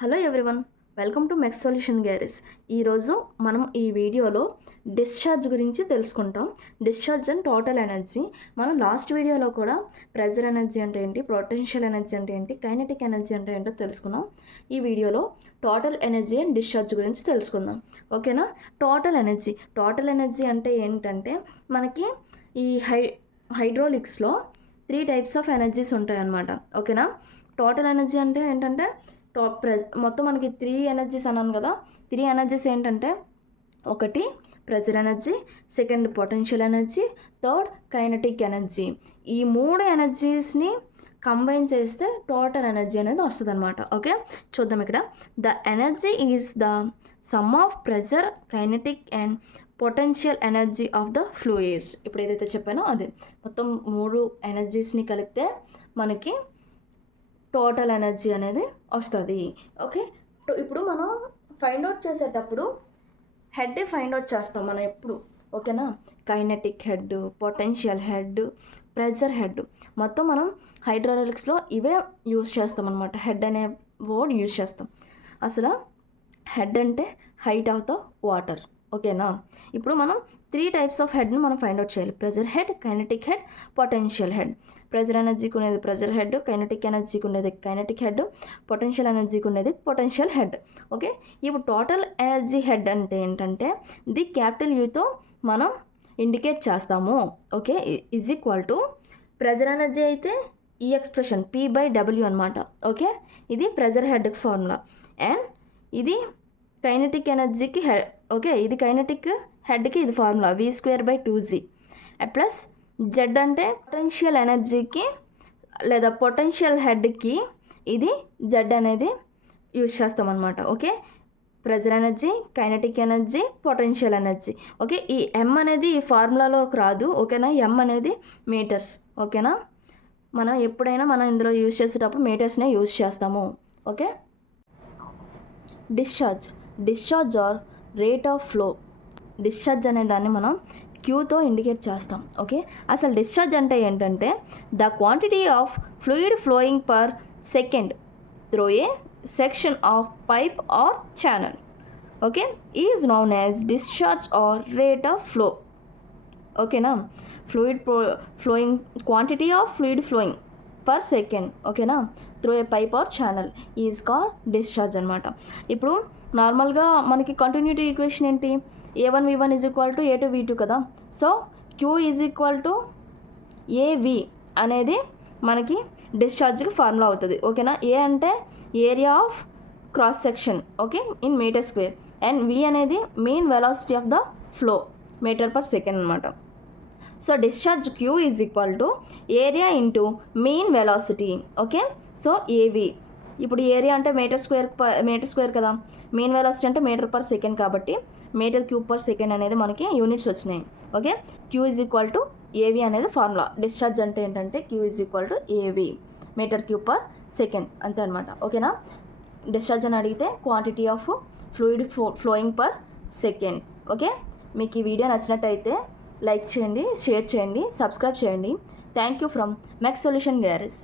Hello everyone, welcome to mech.solutions.garage. ఈరోజు మనం ఈ వీడియోలో డిశ్చార్జ్ గురించి తెలుసుకుంటాం. Discharge and total energy. మనం లాస్ట్ వీడియోలో కూడా ప్రెజర్ ఎనర్జీ అంటే ఏంటి, పొటెన్షియల్ ఎనర్జీ అంటే ఏంటి, కైనెటిక్ ఎనర్జీ అంటే ఏంటో తెలుసుకున్నాం. ఈ వీడియోలో టోటల్ ఎనర్జీ అండ్ డిశ్చార్జ్ గురించి తెలుసుకుందాం. ఓకేనా? టోటల్ ఎనర్జీ అంటే ఏంటంటే మనకి ఈ హైడ్రాలిక్స్లో 3 టైప్స్ ఆఫ్ ఎనర్జీస్ ఉంటాయన్నమాట. ఓకేనా? టోటల్ ఎనర్జీ అంటే ఏంటంటే మొత్తం మనకి 3 ఎనర్జీస్ అన్నాను కదా. 3 ఎనర్జీస్ ఏంటంటే, ఒకటి pressure energy, second potential energy, third kinetic energy. ఈ 3 ఎనర్జీస్ని కంబైన్ చేస్తే టోటల్ ఎనర్జీ అనేది వస్తుంది అనమాట. ఓకే, చూద్దాం. ఇక్కడ the energy is the sum of pressure, kinetic and potential energy of the fluids. ఇప్పుడు ఏదైతే చెప్పానో అది మొత్తం 3 ఎనర్జీస్ని కలిపితే మనకి టోటల్ ఎనర్జీ అనేది వస్తుంది. ఓకే, ఇప్పుడు మనం ఫైండ్ అవుట్ చేసేటప్పుడు హెడ్ ఫైండ్ అవుట్ చేస్తాం మనం ఎప్పుడు. ఓకేనా? Kinetic head, potential head, pressure head, మొత్తం మనం హైడ్రాలిక్స్లో ఇవే యూజ్ చేస్తాం అనమాట. హెడ్ అనే వర్డ్ యూజ్ చేస్తాం. అసలు హెడ్ అంటే హైట్ ఆఫ్ ద వాటర్. ఓకేనా? ఇప్పుడు మనం 3 టైప్స్ ఆఫ్ హెడ్ని మనం ఫైండ్ అవుట్ చేయాలి. Pressure head, kinetic head, potential head. Pressure ఎనర్జీకి ఉండేది ప్రెజర్ హెడ్, కైనెటిక్ ఎనర్జీకి ఉండేది కైనెటిక్ హెడ్, పొటెన్షియల్ ఎనర్జీకి ఉండేది పొటెన్షియల్ హెడ్. ఓకే, ఇప్పుడు టోటల్ ఎనర్జీ హెడ్ అంటే ఏంటంటే, ది క్యాపిటల్ యూతో మనం ఇండికేట్ చేస్తాము. Okay, is equal to pressure energy అయితే ఈ ఎక్స్ప్రెషన్ P/W అనమాట. ఓకే, ఇది ప్రెజర్ హెడ్కి ఫార్ములా. అండ్ ఇది కైనెటిక్ ఎనర్జీకి హెడ్. ఓకే, ఇది కైనెటిక్ హెడ్కి ఇది ఫార్ములా V²/2G ప్లస్ జెడ్ అంటే పొటెన్షియల్ ఎనర్జీకి లేదా పొటెన్షియల్ హెడ్కి ఇది జెడ్ అనేది యూజ్ చేస్తామన్నమాట. Okay, pressure energy, kinetic energy, potential energy. Okay, ఈ M అనేది ఈ ఫార్ములాలోకి రాదు. ఓకేనా? M అనేది మీటర్స్. ఓకేనా? మనం ఎప్పుడైనా మనం ఇందులో యూజ్ చేసేటప్పుడు మీటర్స్నే యూజ్ చేస్తాము. Okay, discharge or rate of flow. Discharge అనే దాన్ని మనం క్యూతో ఇండికేట్ చేస్తాం. ఓకే, అసలు డిశ్చార్జ్ అంటే ఏంటంటే, the quantity of fluid flowing per second through a section of pipe or channel. Okay, is known as discharge or rate of flow. ఓకేనా? Flowing quantity of fluid flowing per second. ఓకేనా? Through a pipe or channel is called discharge అనమాట. ఇప్పుడు నార్మల్గా మనకి continuity equation ఏంటి? A1V1 is equal to A2V2 కదా. So Q is equal to AV అనేది మనకి డిశ్చార్జ్కి ఫార్ములా అవుతుంది. ఓకేనా? A అంటే area of cross section, okay, in meter square. And V అనేది mean velocity of the flow, meter per second అనమాట. So discharge Q is equal to area into mean velocity. Okay, so AV. ఇప్పుడు area అంటే meter square కదా, mean velocity అంటే meter per second కాబట్టి meter cube per second అనేది మనకి units వచ్చినాయి. Okay, Q is equal to AV అనేది ఫార్ములా. డిశ్చార్జ్ అంటే ఏంటంటే Q is equal to AV, metre cube per second, అంతే అనమాట. ఓకేనా? డిశ్చార్జ్ అని అడిగితే quantity of fluid flowing per second. Okay, మీకు ఈ వీడియో నచ్చినట్టయితే లైక్ చేయండి, షేర్ చేయండి, సబ్స్క్రైబ్ చేయండి. Thank you from mech.solutions.garage.